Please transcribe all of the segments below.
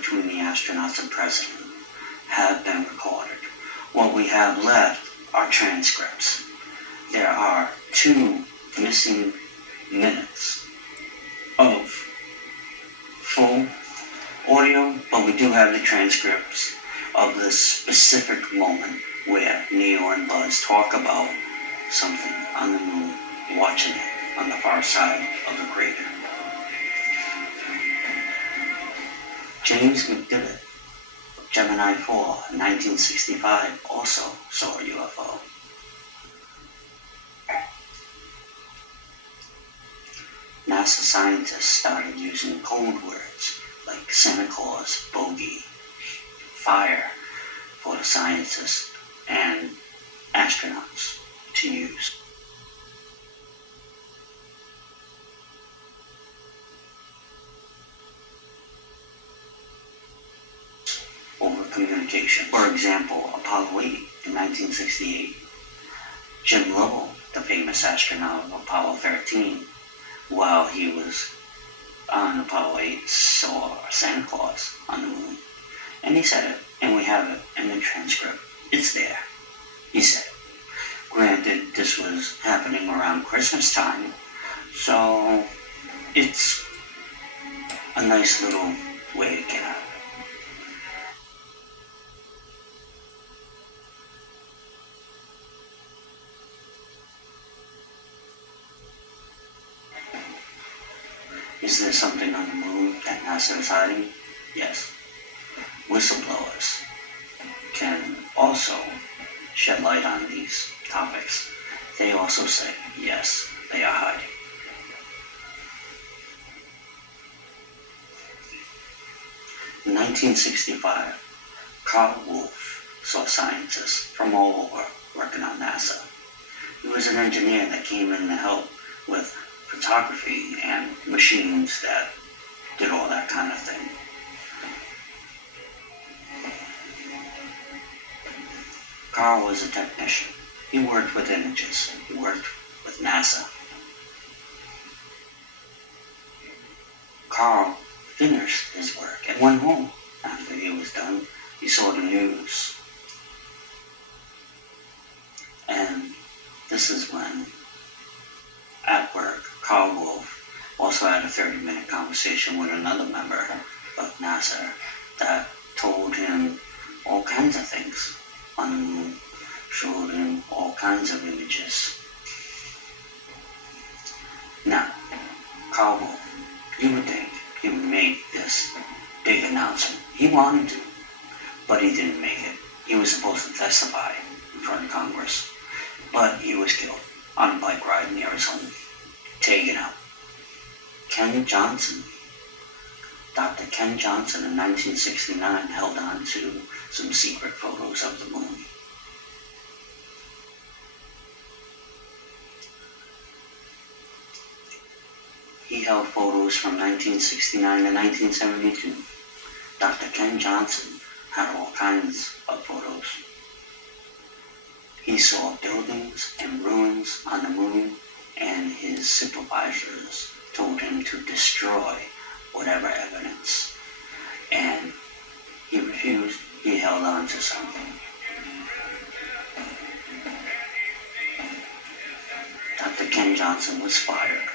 between the astronauts and president have been recorded. What we have left are transcripts. There are 2 missing minutes of full audio, but we do have the transcripts of the specific moment where Neo and Buzz talk about something on the moon, watching it on the far side of the crater. James McDivitt, Gemini 4, 1965, also saw a UFO. NASA scientists started using code words like Santa Claus, bogey, fire for the scientists and astronauts to use. Over communication. For example, Apollo 8 in 1968. Jim Lovell, the famous astronaut of Apollo 13, while he was on Apollo 8, saw Santa Claus on the moon. And he said it, and we have it in the transcript. It's there. He said it. Granted, this was happening around Christmas time, so it's a nice little way to get out. Is there something on the moon that NASA is hiding? Yes. Whistleblowers can also shed light on these topics. They also say, yes, they are hiding. In 1965, Carl Wolf saw scientists from all over working on NASA. He was an engineer that came in to help with photography and machines that did all that kind of thing. Carl was a technician. He worked with images. He worked with NASA. Carl finished his work and went home. After he was done, he saw the news. And this is when, at work, Carl Wolf also had a 30-minute conversation with another member of NASA that told him all kinds of things on the moon, showed him all kinds of images. Now, Carl Wolf, you would think he would make this big announcement. He wanted to, but he didn't make it. He was supposed to testify in front of Congress, but he was killed on a bike ride near his home. Taken out. Ken Johnson, Dr. Ken Johnson in 1969 held on to some secret photos of the moon. He held photos from 1969 to 1972. Dr. Ken Johnson had all kinds of photos. He saw buildings and ruins on the moon, and his supervisors told him to destroy whatever evidence. And he refused. He held on to something. Dr. Ken Johnson was fired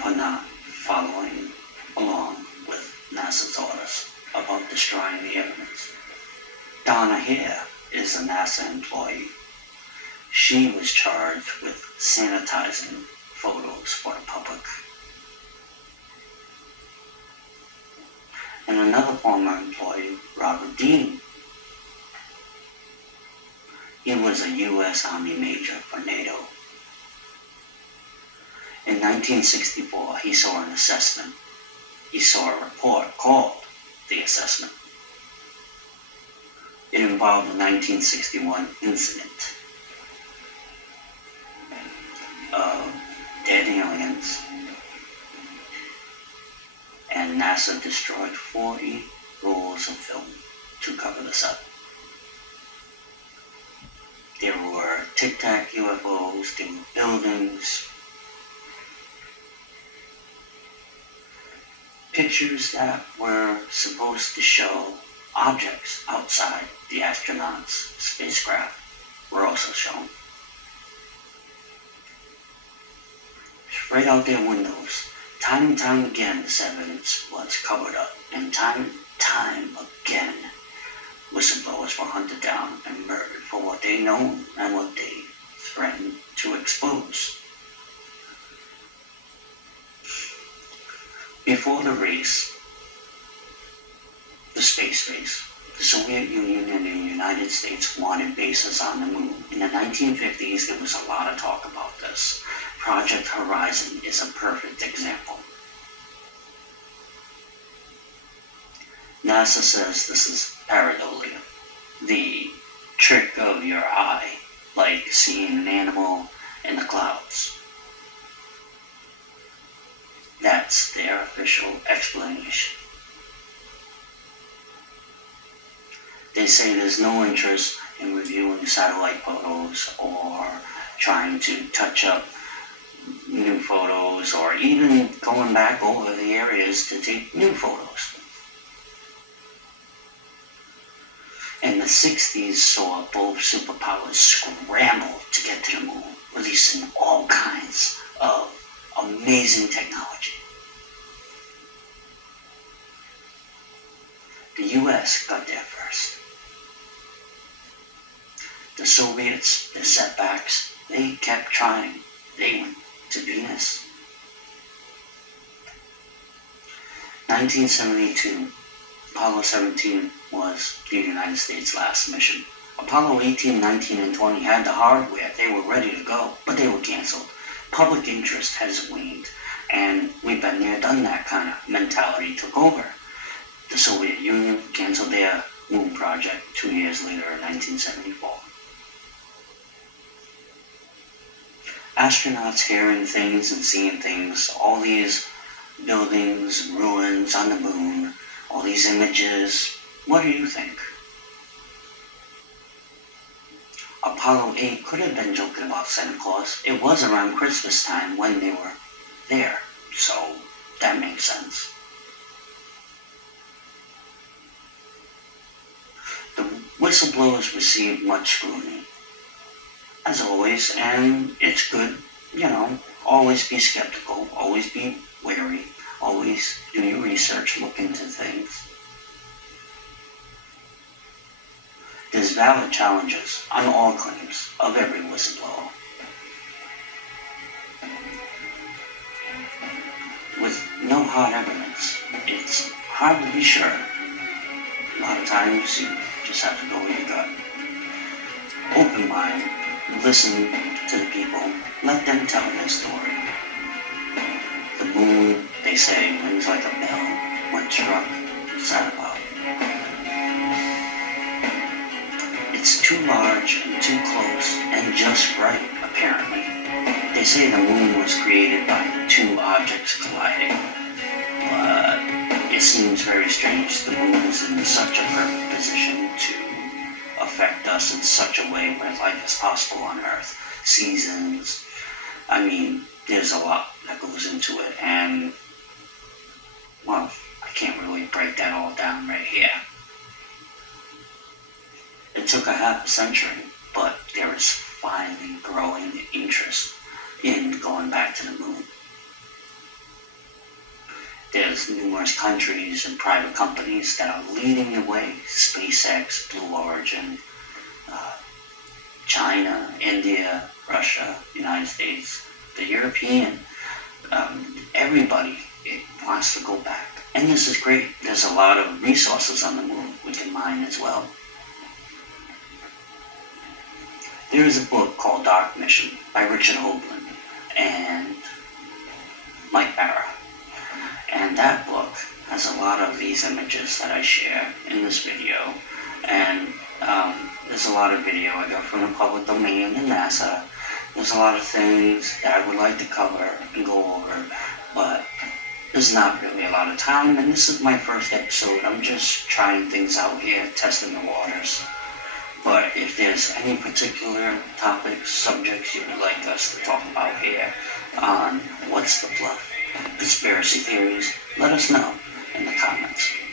for not following along with NASA's orders about destroying the evidence. Donna Hare is a NASA employee. She was charged with sanitizing photos for the public. And another former employee, Robert Dean, he was a U.S. Army major for NATO. In 1964, he saw an assessment. He saw a report called The Assessment. It involved the 1961 incident of dead aliens, and NASA destroyed 40 rolls of film to cover this up. There were Tic Tac UFOs, there were buildings, Pictures that were supposed to show objects outside the astronauts' spacecraft were also shown. Right out their windows. Time and time again, this evidence was covered up, and time again, whistleblowers were hunted down and murdered for what they know and what they threatened to expose. Before the race, the space race, the Soviet Union and the United States wanted bases on the moon. In the 1950s, there was a lot of talk about this. Project Horizon is a perfect example. NASA says this is pareidolia, the trick of your eye, like seeing an animal in the clouds. That's their official explanation. They say there's no interest in reviewing satellite photos or trying to touch up new photos or even going back over the areas to take new photos. In the 60s saw both superpowers scramble to get to the moon, releasing all kinds of amazing technology. The US got there first. The Soviets, their setbacks, they kept trying. They went to Venus. 1972, Apollo 17 was the United States' last mission. Apollo 18, 19, and 20 had the hardware. They were ready to go, but they were canceled. Public interest has waned, and we've been there, done that kind of mentality took over. The Soviet Union canceled their moon project 2 years later in 1974. Astronauts hearing things and seeing things, all these buildings, ruins on the moon, all these images. What do you think? Apollo 8 could have been joking about Santa Claus. It was around Christmas time when they were there, so that makes sense. The whistleblowers received much scrutiny, as always, and it's good, always be skeptical, always be wary, always do your research, look into things. There's valid challenges on all claims of every whistleblower. With no hard evidence, it's hard to be sure. A lot of times you just have to go with your gut. Open mind, listen to the people, let them tell their story. The moon, they say, rings like a bell when struck. What's that about? It's too large and too close and just right, apparently. They say the moon was created by two objects colliding, but it seems very strange. The moon is in such a perfect position to affect us in such a way where life is possible on Earth. Seasons, there's a lot that goes into it, and, well, I can't really break that all down right here. It took a half a century, but there is finally growing interest in going back to the moon. There's numerous countries and private companies that are leading the way. SpaceX, Blue Origin, China, India, Russia, United States, the European, everybody wants to go back. And this is great. There's a lot of resources on the moon we can mine as well. There is a book called Dark Mission by Richard Hoagland and Mike Barra. And that book has a lot of these images that I share in this video. And there's a lot of video I got from the public domain and NASA. There's a lot of things that I would like to cover and go over, but there's not really a lot of time, and this is my first episode. I'm just trying things out here, testing the waters. But if there's any particular topics, subjects you would like us to talk about here on What's the Fluff, conspiracy theories, let us know. in the comments.